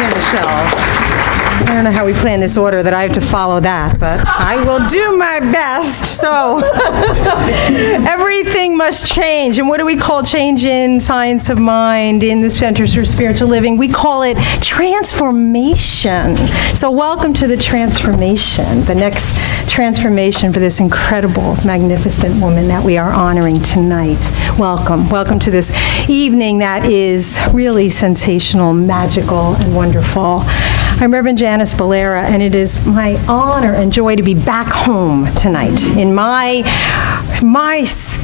Okay, Michelle. I don't know how we plan this order that I have to follow that, but I will do my best. So, everything must change. And what do we call change in Science of Mind, in the Centers for Spiritual Living? We call it transformation. So, welcome to the transformation, the next transformation for this incredible, magnificent woman that we are honoring tonight. Welcome. Welcome to this evening that is really sensational, magical, and wonderful. I'm Reverend Janice Valera, and it is my honor and joy to be back home tonight in my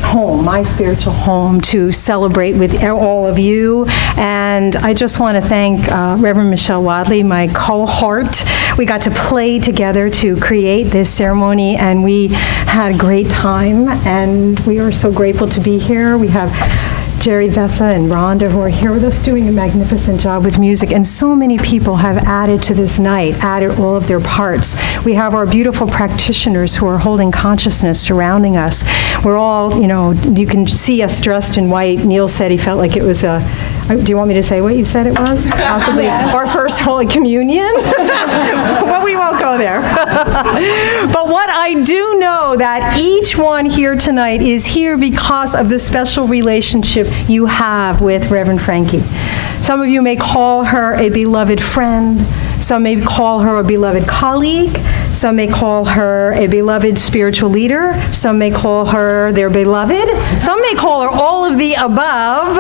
home, my spiritual home, to celebrate with all of you. And I just want to thank Reverend Michelle Wadley, my cohort. We got to play together to create this ceremony, and we had a great time, and we are so grateful to be here. We have Jerry Vessa and Rhonda, who are here with us, doing a magnificent job with music. And so many people have added to this night, added all of their parts. We have our beautiful practitioners who are holding consciousness surrounding us. We're all, you can see us dressed in white. Neil said he felt like it was do you want me to say what you said it was? Possibly yes. Our first Holy Communion? Well, we won't go there. But what I do know that each one here tonight is here because of the special relationship you have with Reverend Frankie. Some of you may call her a beloved friend. Some may call her a beloved colleague. Some may call her a beloved spiritual leader. Some may call her their beloved. Some may call her all of the above.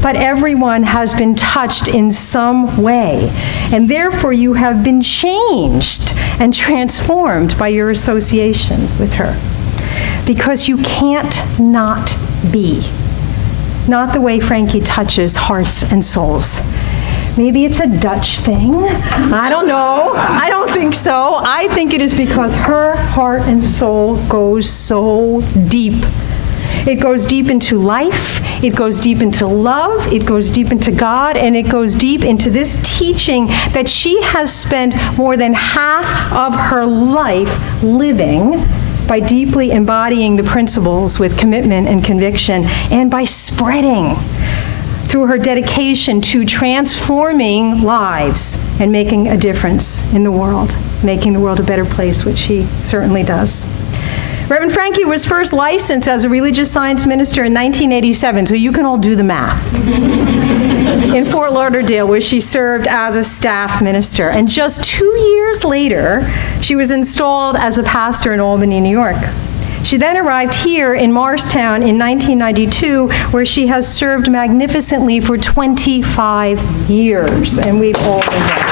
But everyone has been touched in some way. And therefore, you have been changed and transformed by your association with her. Because you can't not be. Not the way Frankie touches hearts and souls. Maybe it's a Dutch thing. I don't know. I don't think so. I think it is because her heart and soul goes so deep. It goes deep into life, it goes deep into love, it goes deep into God, and it goes deep into this teaching that she has spent more than half of her life living by deeply embodying the principles with commitment and conviction, and by spreading through her dedication to transforming lives and making a difference in the world, making the world a better place, which she certainly does. Reverend Frankie was first licensed as a religious science minister in 1987, so you can all do the math, in Fort Lauderdale, where she served as a staff minister. And just 2 years later, she was installed as a pastor in Albany, New York. She then arrived here in Morristown in 1992, where she has served magnificently for 25 years, and we've all been there.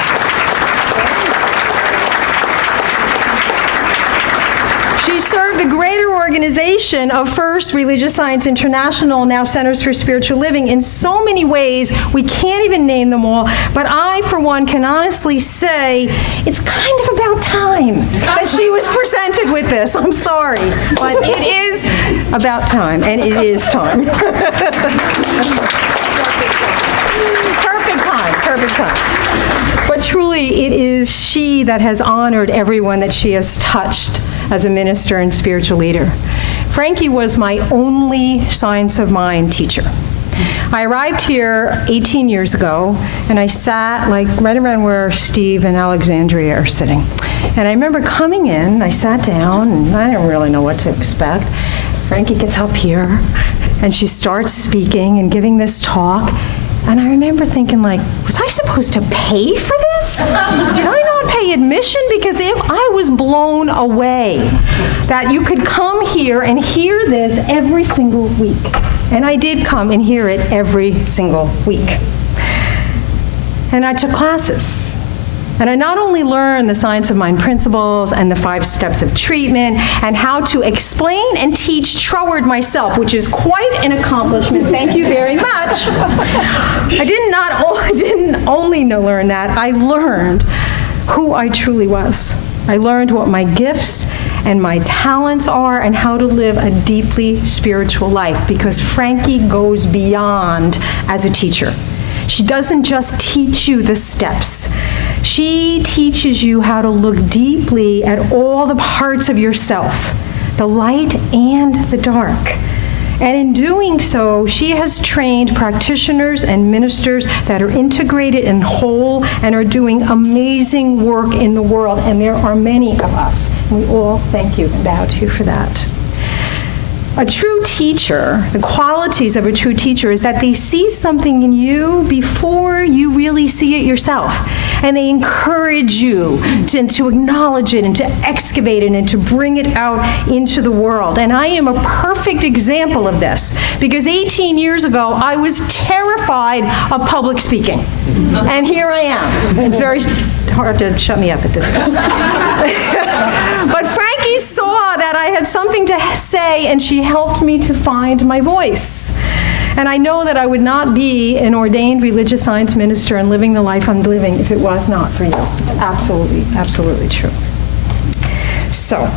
She served the greater organization of First Religious Science International, now Centers for Spiritual Living, in so many ways we can't even name them all, but I, for one, can honestly say it's kind of about time that she was presented with this. I'm sorry, but it is about time, and it is time. Perfect time. But truly, it is she that has honored everyone that she has touched as a minister and spiritual leader. Frankie was my only Science of Mind teacher. I arrived here 18 years ago, and I sat right around where Steve and Alexandria are sitting. And I remember coming in, I sat down, and I didn't really know what to expect. Frankie gets up here, and she starts speaking and giving this talk. And I remember thinking, was I supposed to pay for this? Did I not pay admission? Because I was blown away that you could come here and hear this every single week. And I did come and hear it every single week. And I took classes. And I not only learned the Science of Mind principles and the 5 steps of treatment and how to explain and teach Troward myself, which is quite an accomplishment. Thank you very much. I didn't only learn that. I learned who I truly was. I learned what my gifts and my talents are and how to live a deeply spiritual life, because Frankie goes beyond as a teacher. She doesn't just teach you the steps. She teaches you how to look deeply at all the parts of yourself, the light and the dark, And in doing so, she has trained practitioners and ministers that are integrated and whole and are doing amazing work in the world. And there are many of us. And we all thank you and bow to you for that. A true teacher, the qualities of a true teacher is that they see something in you before you really see it yourself. And they encourage you to acknowledge it and to excavate it and to bring it out into the world. And I am a perfect example of this because 18 years ago, I was terrified of public speaking. And here I am. It's very hard to shut me up at this point. But Frankie saw that I had something to say, and she helped me to find my voice. And I know that I would not be an ordained religious science minister and living the life I'm living if it was not for you. It's absolutely, absolutely true. So,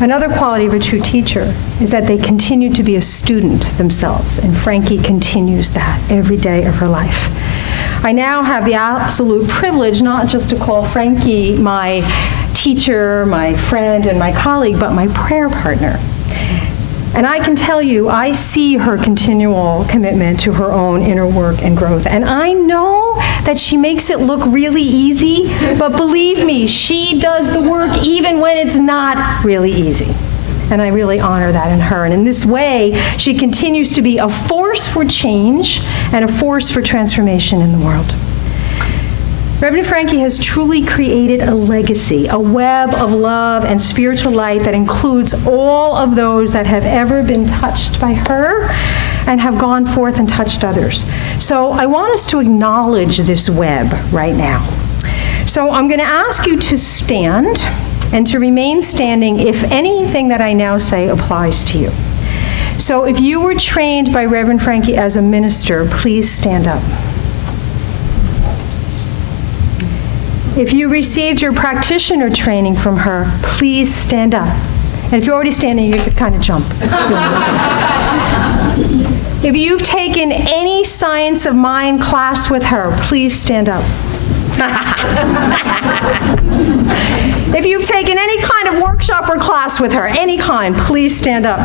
another quality of a true teacher is that they continue to be a student themselves, and Frankie continues that every day of her life. I now have the absolute privilege not just to call Frankie my teacher, my friend, and my colleague, but my prayer partner. And I can tell you, I see her continual commitment to her own inner work and growth. And I know that she makes it look really easy, but believe me, she does the work even when it's not really easy. And I really honor that in her. And in this way, she continues to be a force for change and a force for transformation in the world. Reverend Frankie has truly created a legacy, a web of love and spiritual light that includes all of those that have ever been touched by her and have gone forth and touched others. So I want us to acknowledge this web right now. So I'm going to ask you to stand and to remain standing if anything that I now say applies to you. So if you were trained by Reverend Frankie as a minister, please stand up. If you received your practitioner training from her, please stand up. And if you're already standing, you can kind of jump. If you've taken any science of mind class with her, please stand up. If you've taken any kind of workshop or class with her, any kind, please stand up.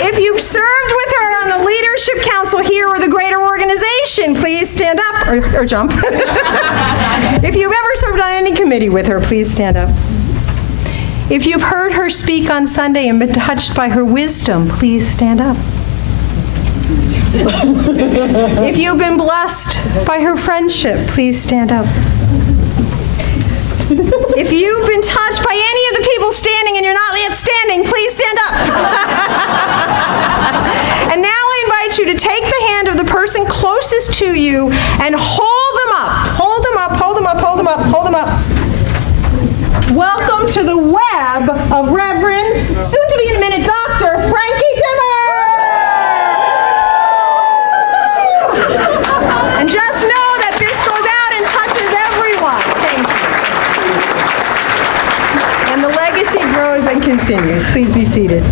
If you've served with her on the leadership council here or the greater organization, please stand up or jump. If you've ever served on any committee with her, please stand up. If you've heard her speak on Sunday and been touched by her wisdom, please stand up. If you've been blessed by her friendship, please stand up. If you've been touched by any of the people standing and you're not yet standing, please stand up. And now I invite you to take the hand of the person closest to you and hold them up. Hold them up, hold them up, hold them up, hold them up. Welcome to the web of Reverend, soon to be in a minute, Dr. Frankie Timmer. And just know that this goes out and touches everyone. Thank you. And the legacy grows and continues. Please be seated.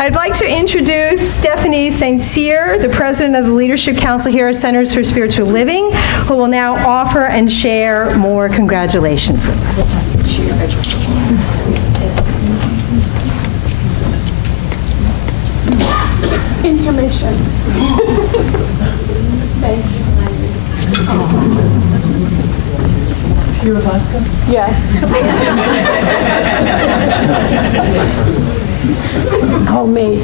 I'd like to introduce Stephanie St. Cyr, the president of the Leadership Council here at Centers for Spiritual Living, who will now offer and share more congratulations with us. Intermission. Thank you. Pure vodka? Yes. Homemade.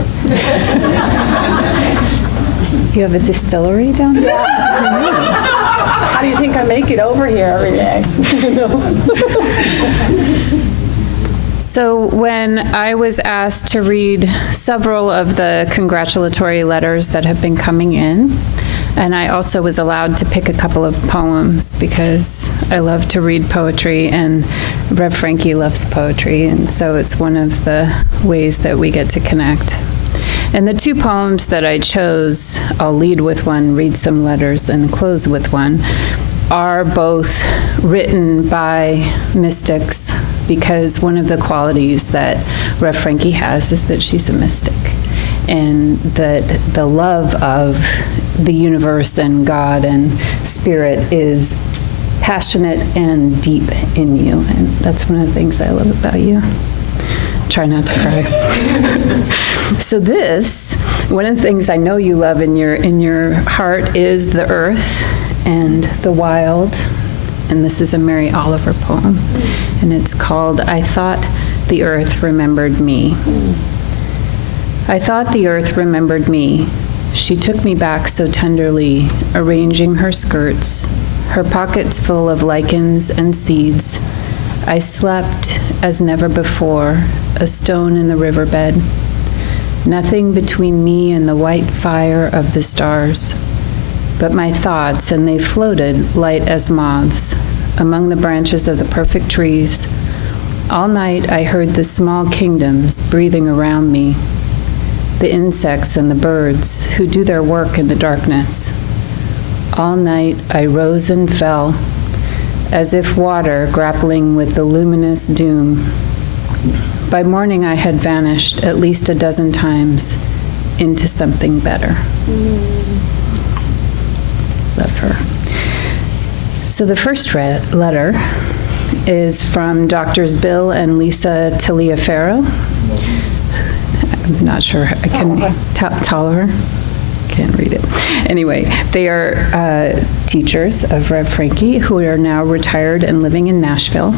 You have a distillery down there? How do you think I make it over here every day? So when I was asked to read several of the congratulatory letters that have been coming in, and I also was allowed to pick a couple of poems because I love to read poetry, and Rev Frankie loves poetry, and so it's one of the ways that we get to connect. And the two poems that I chose, I'll lead with one, read some letters, and close with one, are both written by mystics, because one of the qualities that Rev Frankie has is that she's a mystic, and that the love of the universe and God and spirit passionate and deep in you. And that's one of the things I love about you. Try not to cry. So this, one of the things I know you love in your heart is the earth and the wild. And this is a Mary Oliver poem. And it's called, I Thought the Earth Remembered Me. I thought the earth remembered me. She took me back so tenderly, arranging her skirts, her pockets full of lichens and seeds. I slept as never before, a stone in the riverbed. Nothing between me and the white fire of the stars, but my thoughts, and they floated light as moths among the branches of the perfect trees. All night I heard the small kingdoms breathing around me, the insects and the birds who do their work in the darkness. All night I rose and fell, as if water grappling with the luminous doom. By morning I had vanished at least a dozen times into something better. Love her. So the first letter is from Doctors Bill and Lisa Taliaferro. I'm not sure. I can Tolliver. Can't read it. Anyway, they are teachers of Rev Frankie who are now retired and living in Nashville.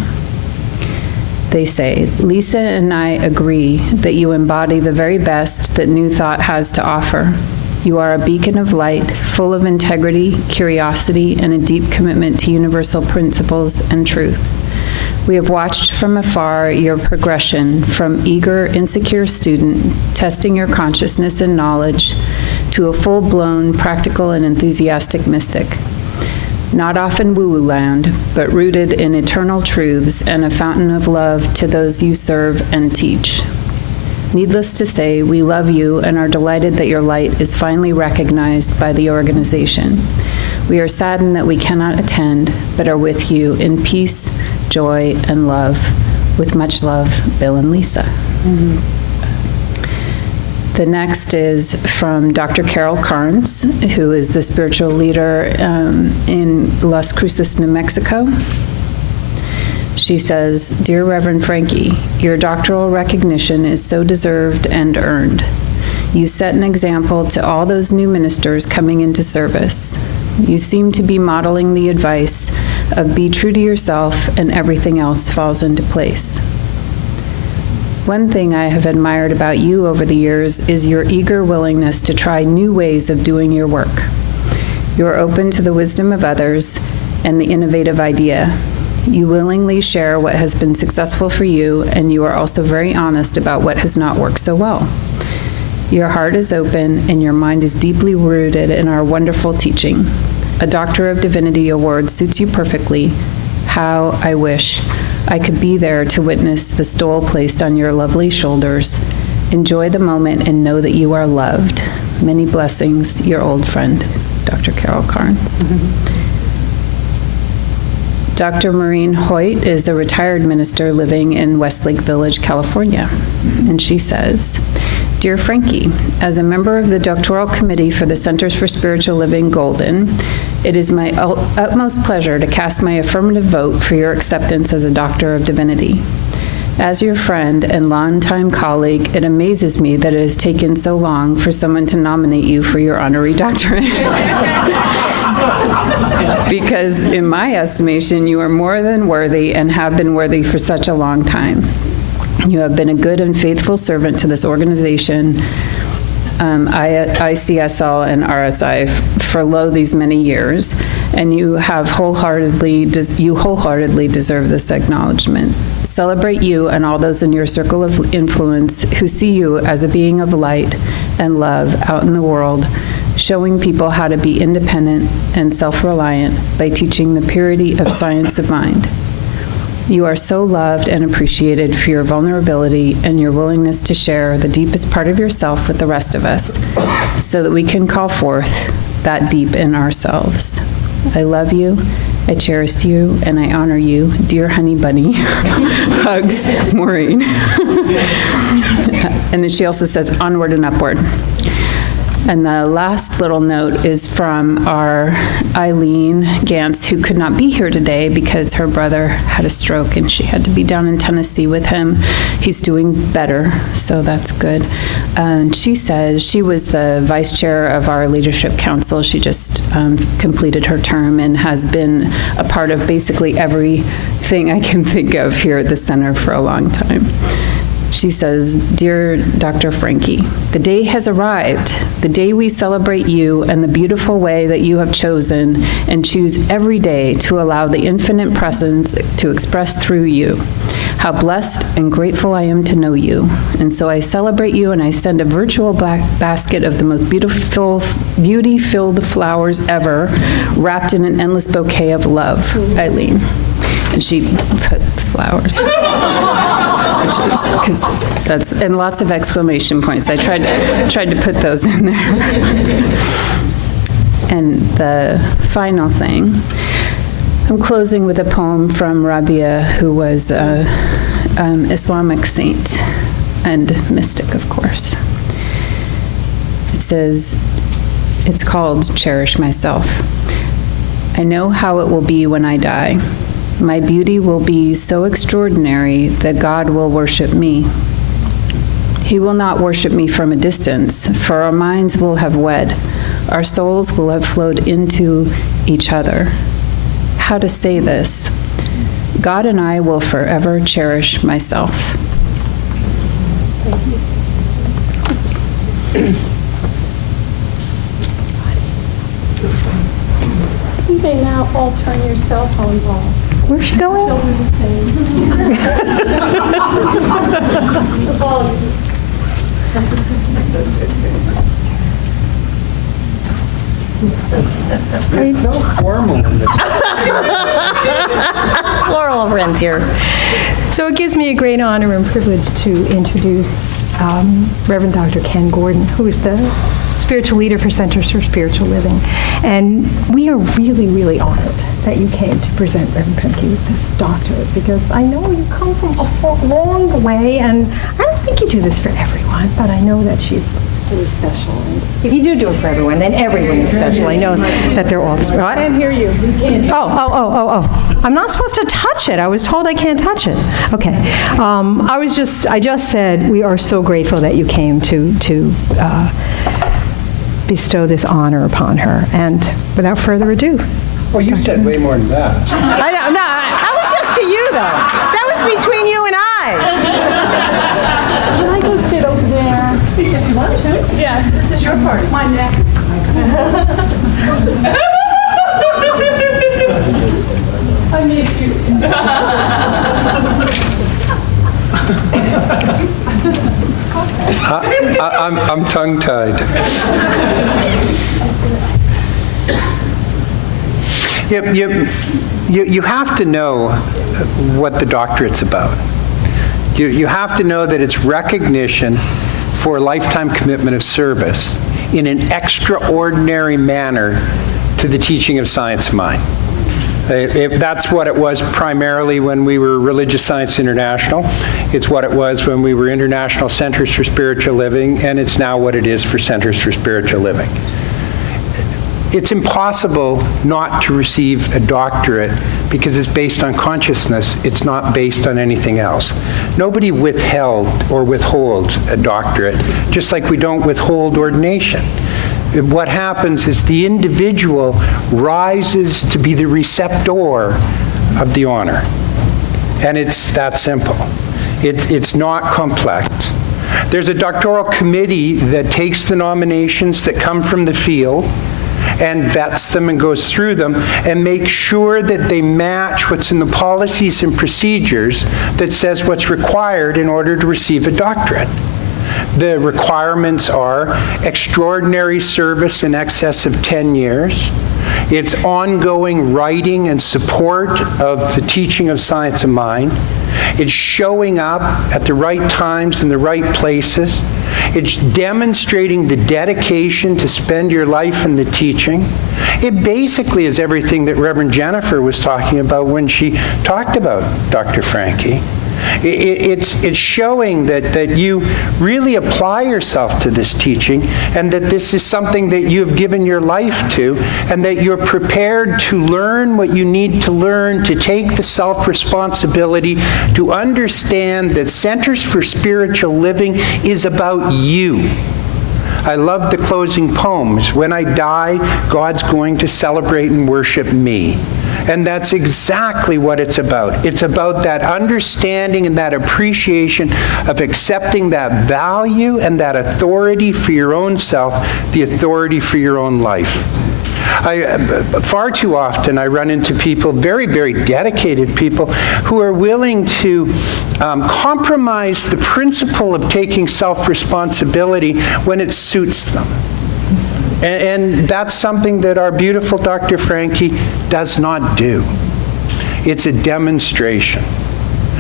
They say, Lisa and I agree that you embody the very best that New Thought has to offer. You are a beacon of light, full of integrity, curiosity, and a deep commitment to universal principles and truth. We have watched from afar your progression from eager, insecure student, testing your consciousness and knowledge, to a full-blown, practical, and enthusiastic mystic. Not often woo-woo land, but rooted in eternal truths and a fountain of love to those you serve and teach. Needless to say, we love you and are delighted that your light is finally recognized by the organization. We are saddened that we cannot attend, but are with you in peace, joy, and love. With much love, Bill and Lisa. The next is from Dr. Carol Carnes, who is the spiritual leader in Las Cruces, New Mexico. She says, Dear Reverend Frankie, your doctoral recognition is so deserved and earned. You set an example to all those new ministers coming into service. You seem to be modeling the advice of be true to yourself and everything else falls into place. One thing I have admired about you over the years is your eager willingness to try new ways of doing your work. You are open to the wisdom of others and the innovative idea. You willingly share what has been successful for you, and you are also very honest about what has not worked so well. Your heart is open, and your mind is deeply rooted in our wonderful teaching. A Doctor of Divinity award suits you perfectly. How I wish I could be there to witness the stole placed on your lovely shoulders. Enjoy the moment and know that you are loved. Many blessings, your old friend, Dr. Carol Carnes. Dr. Maureen Hoyt is a retired minister living in Westlake Village, California. And she says, Dear Frankie, as a member of the doctoral committee for the Centers for Spiritual Living Golden, it is my utmost pleasure to cast my affirmative vote for your acceptance as a Doctor of Divinity. As your friend and longtime colleague, it amazes me that it has taken so long for someone to nominate you for your honorary doctorate. Because in my estimation, you are more than worthy and have been worthy for such a long time. You have been a good and faithful servant to this organization, ICSL and RSI, for these many years, and you wholeheartedly deserve this acknowledgement. Celebrate you and all those in your circle of influence who see you as a being of light and love out in the world, showing people how to be independent and self-reliant by teaching the purity of science of mind. You are so loved and appreciated for your vulnerability and your willingness to share the deepest part of yourself with the rest of us so that we can call forth that deep in ourselves. I love you, I cherish you, and I honor you. Dear honey bunny. Hugs, Maureen. And then she also says, onward and upward. And the last little note is from our Eileen Gantz, who could not be here today because her brother had a stroke and she had to be down in Tennessee with him. He's doing better, so that's good. And she says she was the vice chair of our leadership council. She just completed her term and has been a part of basically everything I can think of here at the center for a long time. She says, "Dear Dr. Frankie, the day has arrived, the day we celebrate you and the beautiful way that you have chosen and choose every day to allow the infinite presence to express through you. How blessed and grateful I am to know you. And so I celebrate you and I send a virtual basket of the most beautiful, beauty-filled flowers ever, wrapped in an endless bouquet of love, Eileen." And she put flowers. Which is, because that's, and lots of exclamation points. I tried to put those in there. And the final thing, I'm closing with a poem from Rabia, who was an Islamic saint and mystic, of course. It says, it's called Cherish Myself. I know how it will be when I die. My beauty will be so extraordinary that God will worship me. He will not worship me from a distance, for our minds will have wed. Our souls will have flowed into each other. How to say this? God and I will forever cherish myself. You may now all turn your cell phones off. Where's she going? It's so formal in this. Floral friends here. So it gives me a great honor and privilege to introduce Reverend Dr. Ken Gordon, who is the spiritual leader for Centers for Spiritual Living. And we are really, really honored that you came to present Reverend Frankie with this doctorate, because I know you come from a long way, and I don't think you do this for everyone, but I know that she's really special. And if you do it for everyone, then everyone is special. I know that they're all special. I can't hear you. Oh. I'm not supposed to touch it. I was told I can't touch it. Okay. I just said we are so grateful that you came to bestow this honor upon her. And without further ado. Well, you said way more than that. I know, no, that was just to you, though. That was between you and I. Can I go sit over there? If you want to. Yes. This is your party. My neck. I miss you. I'm tongue-tied. You have to know what the doctorate's about. You have to know that it's recognition for a lifetime commitment of service in an extraordinary manner to the teaching of science of mind. That's what it was primarily when we were Religious Science International. It's what it was when we were International Centers for Spiritual Living, and it's now what it is for Centers for Spiritual Living. It's impossible not to receive a doctorate because it's based on consciousness. It's not based on anything else. Nobody withheld or withholds a doctorate, just like we don't withhold ordination. What happens is the individual rises to be the receptor of the honor. And it's that simple. It's not complex. There's a doctoral committee that takes the nominations that come from the field and vets them and goes through them and makes sure that they match what's in the policies and procedures that says what's required in order to receive a doctorate. The requirements are extraordinary service in excess of 10 years. It's ongoing writing and support of the teaching of science of mind. It's showing up at the right times in the right places. It's demonstrating the dedication to spend your life in the teaching. It basically is everything that Reverend Jennifer was talking about when she talked about Dr. Frankie. It's showing that you really apply yourself to this teaching, and that this is something that you have given your life to, and that you're prepared to learn what you need to learn, to take the self-responsibility, to understand that Centers for Spiritual Living is about you. I love the closing poems. When I die, God's going to celebrate and worship me. And that's exactly what it's about. It's about that understanding and that appreciation of accepting that value and that authority for your own self, the authority for your own life. Far too often I run into people, very, very dedicated people, who are willing to compromise the principle of taking self-responsibility when it suits them. And that's something that our beautiful Dr. Frankie does not do. It's a demonstration.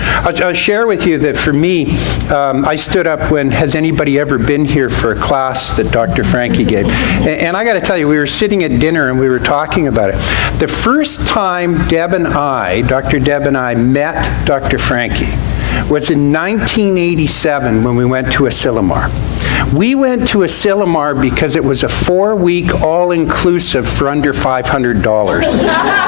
I'll share with you that for me, I stood up when, has anybody ever been here for a class that Dr. Frankie gave? And I got to tell you, we were sitting at dinner and we were talking about it. The first time Dr. Deb and I met Dr. Frankie was in 1987 when we went to Asilomar. We went to Asilomar because it was a 4-week all-inclusive for under $500,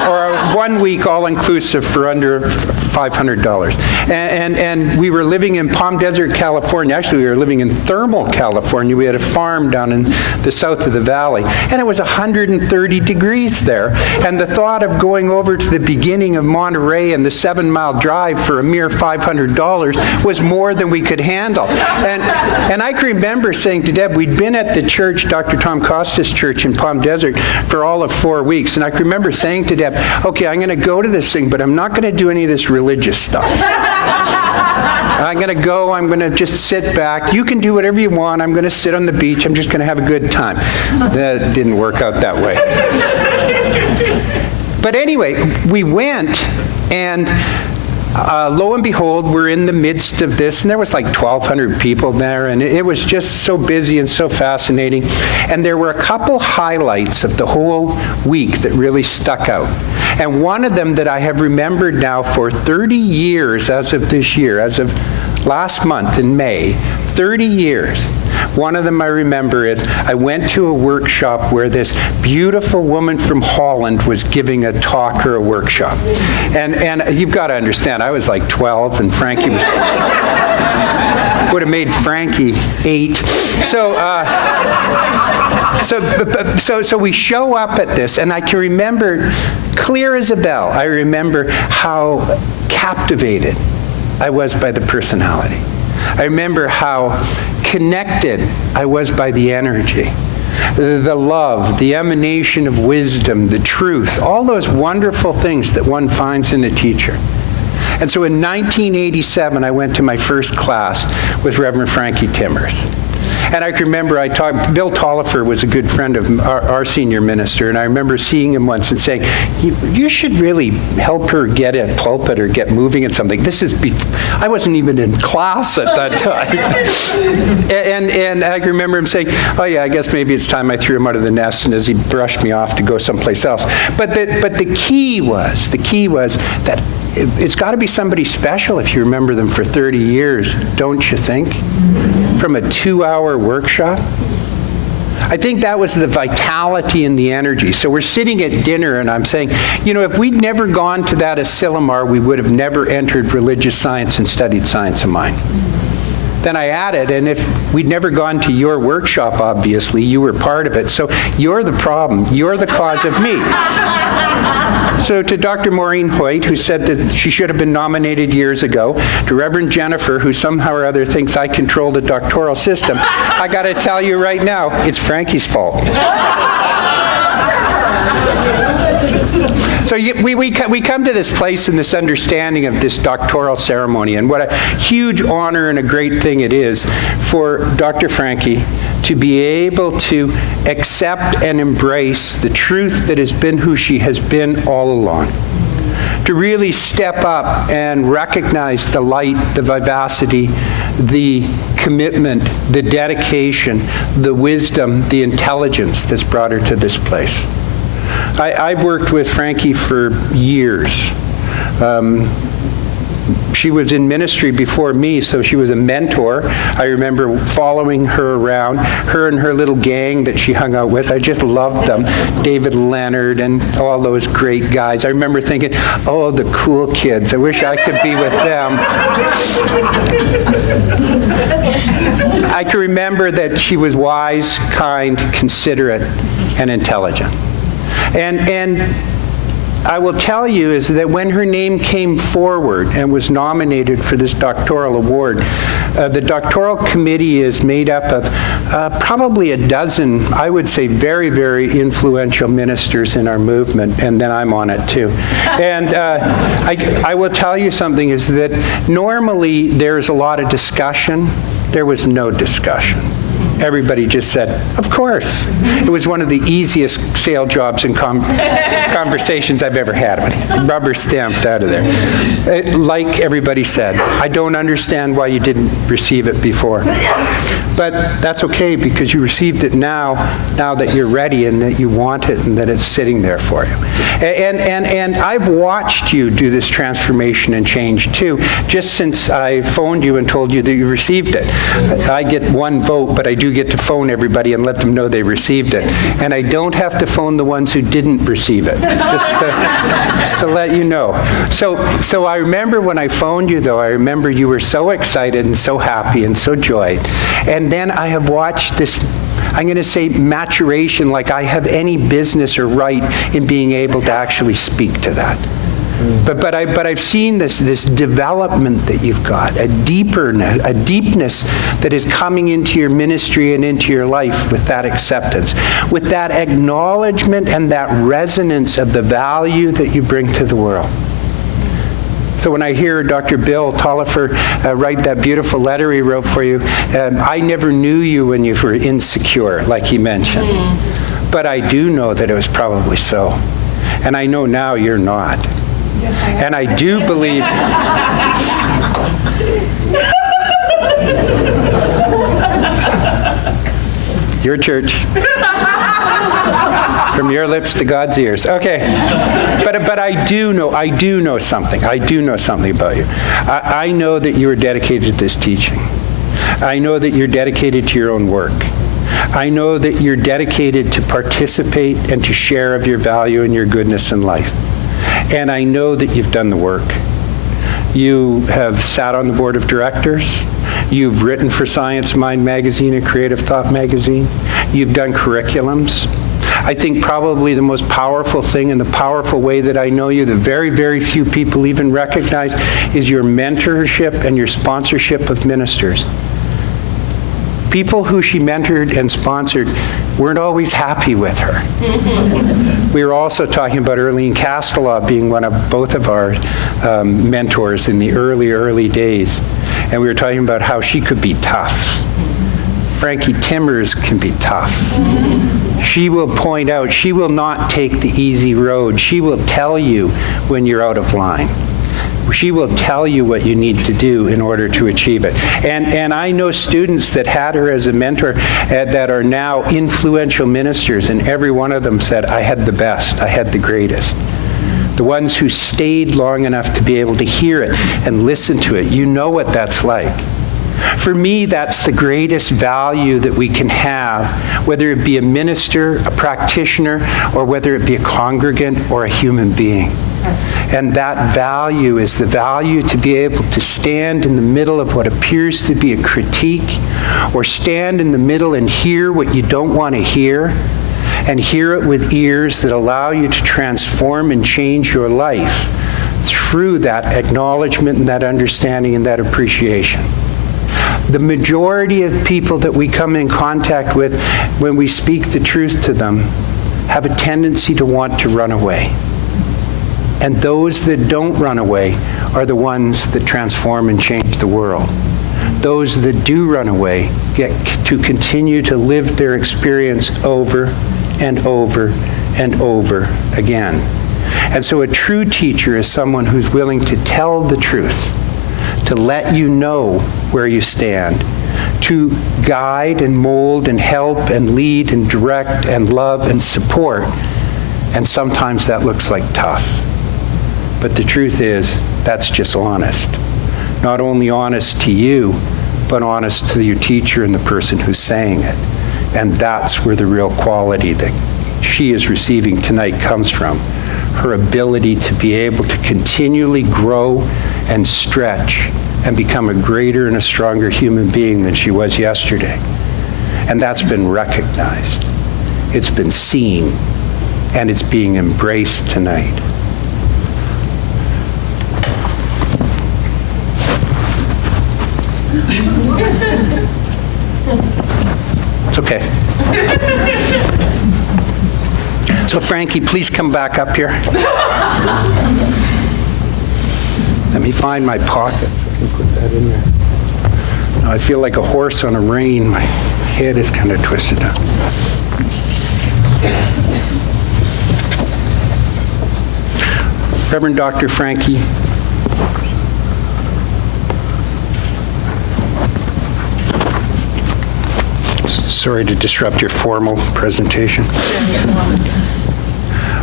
or a 1-week all-inclusive for under $500. And we were living in Palm Desert, California. Actually, we were living in Thermal, California. We had a farm down in the south of the valley, and it was 130 degrees there. And the thought of going over to the beginning of Monterey and the 7-mile drive for a mere $500 was more than we could handle. And I can remember saying to Deb, we'd been at the church, Dr. Tom Costa's church in Palm Desert, for all of 4 weeks. And I can remember saying to Deb, okay, I'm going to go to this thing, but I'm not going to do any of this religious stuff. I'm going to go, I'm going to just sit back. You can do whatever you want. I'm going to sit on the beach. I'm just going to have a good time. That didn't work out that way. But anyway, we went, and lo and behold, we're in the midst of this, and there was like 1,200 people there, and it was just so busy and so fascinating. And there were a couple highlights of the whole week that really stuck out. And one of them that I have remembered now for 30 years as of this year, as of last month in May, 30 years. One of them I remember is I went to a workshop where this beautiful woman from Holland was giving a talk or a workshop. And you've got to understand, I was like 12 and Frankie was, would have made Frankie 8. So we show up at this, and I can remember, clear as a bell, I remember how captivated I was by the personality. I remember how connected I was by the energy, the love, the emanation of wisdom, the truth, all those wonderful things that one finds in a teacher. And so in 1987, I went to my first class with Reverend Frankie Timmers. And I can remember Bill Tollifer was a good friend of our senior minister, and I remember seeing him once and saying, you should really help her get a pulpit or get moving at something. I wasn't even in class at that time. and I can remember him saying, oh yeah, I guess maybe it's time I threw him out of the nest, and as he brushed me off to go someplace else. But the key was that it's got to be somebody special if you remember them for 30 years, don't you think? From a 2-hour workshop. I think that was the vitality and the energy. So we're sitting at dinner, and I'm saying, if we'd never gone to that Asilomar, we would have never entered religious science and studied science of mind. Then I added, and if we'd never gone to your workshop, obviously, you were part of it, so you're the problem. You're the cause of me. So to Dr. Maureen Hoyt, who said that she should have been nominated years ago, to Reverend Jennifer, who somehow or other thinks I control the doctoral system, I got to tell you right now, it's Frankie's fault. So we come to this place in this understanding of this doctoral ceremony, and what a huge honor and a great thing it is for Dr. Frankie to be able to accept and embrace the truth that has been who she has been all along. To really step up and recognize the light, the vivacity, the commitment, the dedication, the wisdom, the intelligence that's brought her to this place. I've worked with Frankie for years. She was in ministry before me, so she was a mentor. I remember following her around, her and her little gang that she hung out with. I just loved them. David Leonard and all those great guys. I remember thinking, oh, the cool kids. I wish I could be with them. I can remember that she was wise, kind, considerate, and intelligent. And I will tell you is that when her name came forward and was nominated for this doctoral award, the doctoral committee is made up of probably a dozen, I would say, very, very influential ministers in our movement, and then I'm on it too. And I will tell you something is that normally there's a lot of discussion. There was no discussion. Everybody just said, of course. It was one of the easiest sale jobs and conversations I've ever had. Rubber stamped out of there. Like everybody said, I don't understand why you didn't receive it before. But that's okay, because you received it now that you're ready and that you want it and that it's sitting there for you. And I've watched you do this transformation and change too, just since I phoned you and told you that you received it. I get one vote, but I do get to phone everybody and let them know they received it. And I don't have to phone the ones who didn't receive it, just to let you know. So I remember when I phoned you, though, I remember you were so excited and so happy and so joyed. And then I have watched this, I'm going to say, maturation, like I have any business or right in being able to actually speak to that. But I've seen this development that you've got, a deepness that is coming into your ministry and into your life with that acceptance, with that acknowledgement and that resonance of the value that you bring to the world. So when I hear Dr. Bill Tolliver write that beautiful letter he wrote for you, I never knew you when you were insecure, like he mentioned. But I do know that it was probably so. And I know now you're not. And I do believe... Your church. From your lips to God's ears. Okay. But I do know something. I do know something about you. I know that you are dedicated to this teaching. I know that you're dedicated to your own work. I know that you're dedicated to participate and to share of your value and your goodness in life. And I know that you've done the work. You have sat on the board of directors. You've written for Science Mind magazine and Creative Thought magazine. You've done curriculums. I think probably the most powerful thing and the powerful way that I know you, the very, very few people even recognize, is your mentorship and your sponsorship of ministers. People who she mentored and sponsored weren't always happy with her. We were also talking about Arlene Castelaw being one of both of our mentors in the early days. And we were talking about how she could be tough. Frankie Timmers can be tough. She will point out, she will not take the easy road. She will tell you when you're out of line. She will tell you what you need to do in order to achieve it. And I know students that had her as a mentor that are now influential ministers, and every one of them said, I had the best, I had the greatest. The ones who stayed long enough to be able to hear it and listen to it, you know what that's like. For me, that's the greatest value that we can have, whether it be a minister, a practitioner, or whether it be a congregant or a human being. And that value is the value to be able to stand in the middle of what appears to be a critique, or stand in the middle and hear what you don't want to hear, and hear it with ears that allow you to transform and change your life through that acknowledgement and that understanding and that appreciation. The majority of people that we come in contact with when we speak the truth to them have a tendency to want to run away. And those that don't run away are the ones that transform and change the world. Those that do run away get to continue to live their experience over and over and over again. And so a true teacher is someone who's willing to tell the truth, to let you know where you stand, to guide and mold and help and lead and direct and love and support. And sometimes that looks like tough. But the truth is, that's just honest. not only honest to you, but honest to your teacher and the person who's saying it. And that's where the real quality that she is receiving tonight comes from. Her ability to be able to continually grow and stretch and become a greater and a stronger human being than she was yesterday. And that's been recognized. It's been seen, and it's being embraced tonight. It's okay. So Frankie, please come back up here. Let me find my pockets. I can put that in there. No, I feel like a horse on a rein. My head is kind of twisted up. Reverend Dr. Frankie, sorry to disrupt your formal presentation.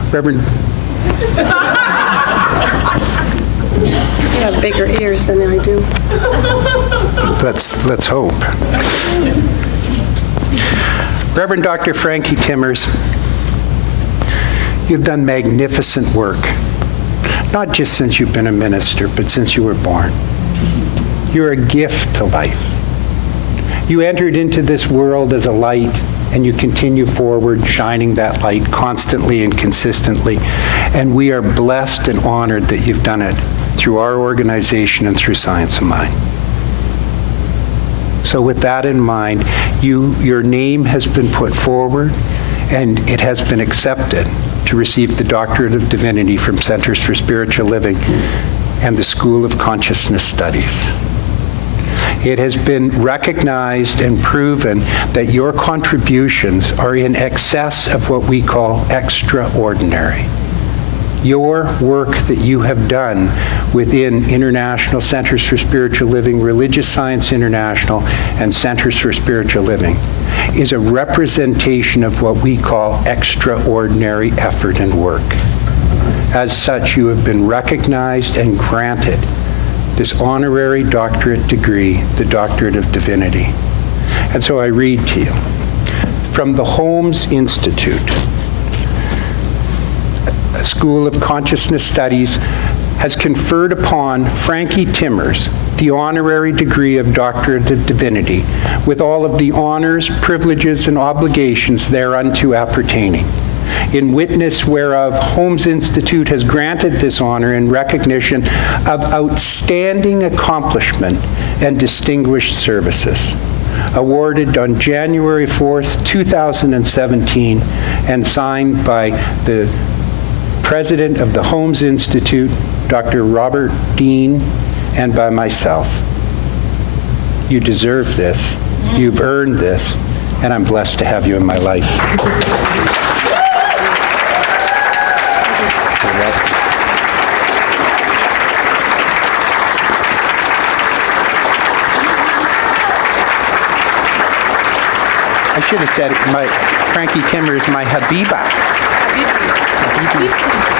Reverend, You have bigger ears than I do. let's hope. Reverend Dr. Frankie Timmers, you've done magnificent work, not just since you've been a minister, but since you were born. You're a gift to life. You entered into this world as a light, and you continue forward, shining that light constantly and consistently. And we are blessed and honored that you've done it through our organization and through Science of Mind. So with that in mind, your name has been put forward, and it has been accepted to receive the Doctorate of Divinity from Centers for Spiritual Living and the School of Consciousness Studies. It has been recognized and proven that your contributions are in excess of what we call extraordinary. Your work that you have done within International Centers for Spiritual Living, Religious Science International, and Centers for Spiritual Living is a representation of what we call extraordinary effort and work. As such, you have been recognized and granted this honorary doctorate degree, the Doctorate of Divinity. And so I read to you from the Holmes Institute. School of Consciousness Studies has conferred upon Frankie Timmers the honorary degree of Doctorate of Divinity with all of the honors, privileges, and obligations thereunto appertaining. In witness whereof, Holmes Institute has granted this honor in recognition of outstanding accomplishment and distinguished services. Awarded on January 4th, 2017, and signed by the President of the Holmes Institute, Dr. Robert Dean, and by myself. You deserve this. You've earned this, and I'm blessed to have you in my life. I should have said Frankie Timmer is my Habiba. Habibi.